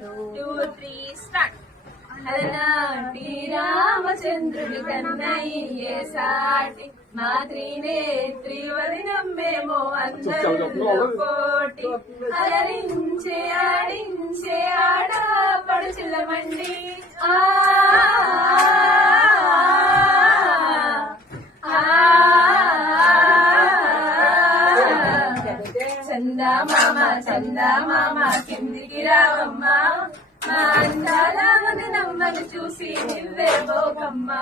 2, 3 start. అలనాటి రామచంద్రుడి కన్నయ్యే సాటి మా త్రినేత్రి వదినమ్మేమో అందరిలో కోటి అలరించే ఆడించే ఆడ పడుచులమండి. చందమామ కిందికి రావమ్మా మా అందాల వదనమ్మను చూసి నివ్వేబోకమ్మా.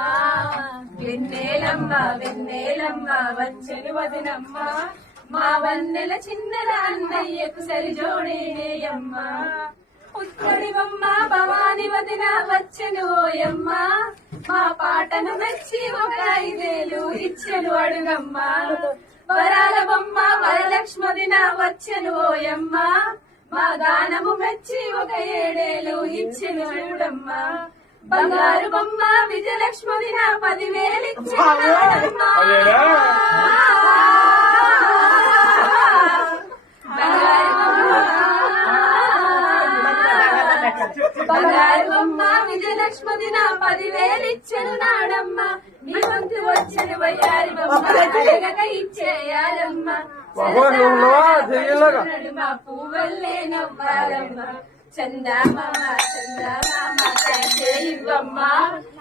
వెన్నెలమ్మ వెన్నెలమ్మ వచ్చెను వదనమ్మ మా వన్నెల చిన్నల అన్నయ్యకు సరిజోడేనేయమ్మ. ఉత్తడివమ్మ భవాని వదిన వచ్చెను ఓయమ్మ మా పాటను మెచ్చి ఒక 5,000 ఇచ్చెను అడుగమ్మ. వరాల బొమ్మ వరలక్ష్మదిన వచ్చెను ఓయమ్మ మా గానము మెచ్చి ఒక 7,000 ఇచ్చెను చూడమ్మ. బంగారు బొమ్మ విజయలక్ష్మదిన 10,000 ఇచ్చెను. బంగారు బొమ్మ విజయలక్ష్మదిన 10,000 ఇచ్చెను నాడమ్మ. నీ వంతు వచ్చెను వయ్యారి బొమ్మ ఇచ్చేయాలమ్మ. మా పువ్వులే నవ్వాలమ్మ. చందమామ చందమామ ఇవ్వమ్మ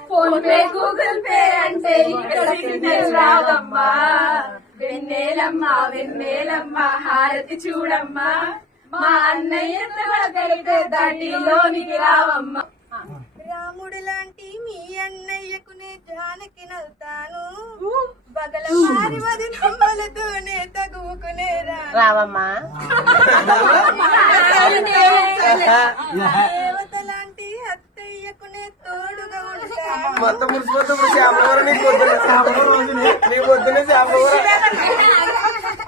ఫోన్ పే గూగుల్ పే అంటే రావమ్మా. వెన్నెలమ్మ వెన్నెలమ్మ హారతి చూడమ్మ మా అన్నయ్య దాటిలోనికి రావమ్మ. రాముడు లాంటి మీ అన్నయ్యకు నే జానకి నవ్వుతాను బగలవారి వదినమ్మలతోనే తగుకునే రావమ్మా. దేవత లాంటి అత్తయ్యకు నే తోడుగా ఉంటాను.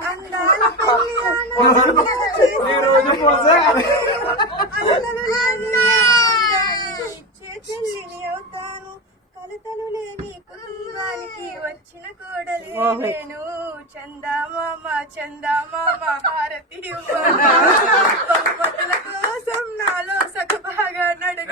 అందాల చెల్లిని అవుతాను. కలతలు లేని కుటుంబానికి వచ్చిన కోడలి నేను. చందమామ చందమామ హారతి బహుమతుల కోసం నాలో సగభాగా నడుగు.